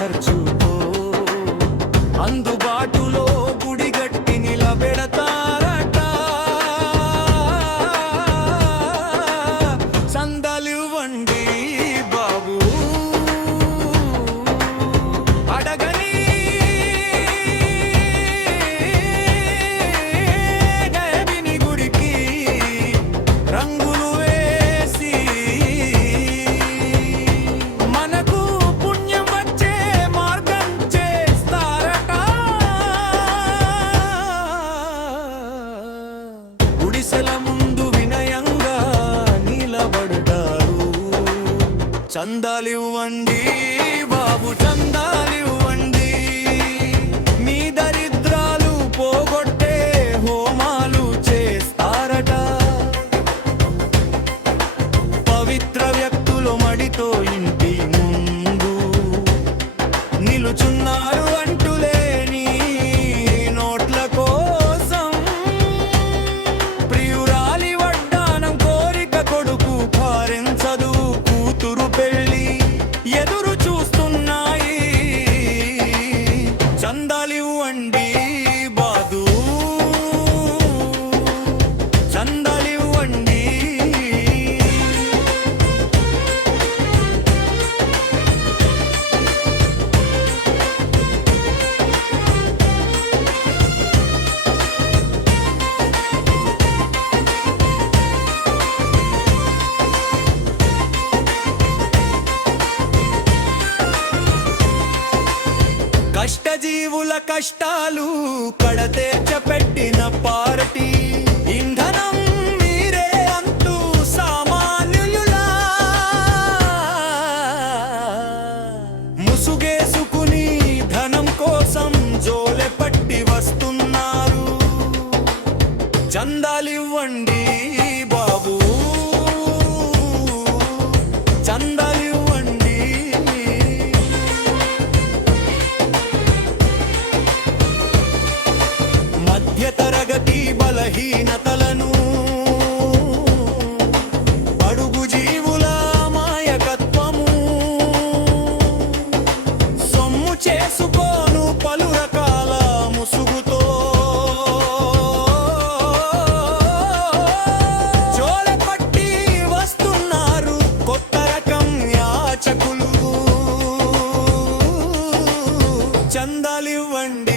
ఖర్చుతో అందుబాటు గుడిసెల ముందు వినయంగా నిలబడతారు. చందాలివ్వండి బాబు చందాలివ్వండి. కష్టజీవుల కష్టాలు కడతేర్చపెట్టిన పార్టీ. ఇంధనం మీరే అంటూ సామాన్యులా ముసుగేసుకుని ధనం కోసం జోలె పట్టి వస్తున్నారు. చందాలివ్వండి చేసుకోను పలు రకాల ముసుగుతో. జోలపట్టి వస్తున్నారు కొత్త రకం యాచకులు. చందాలివ్వండి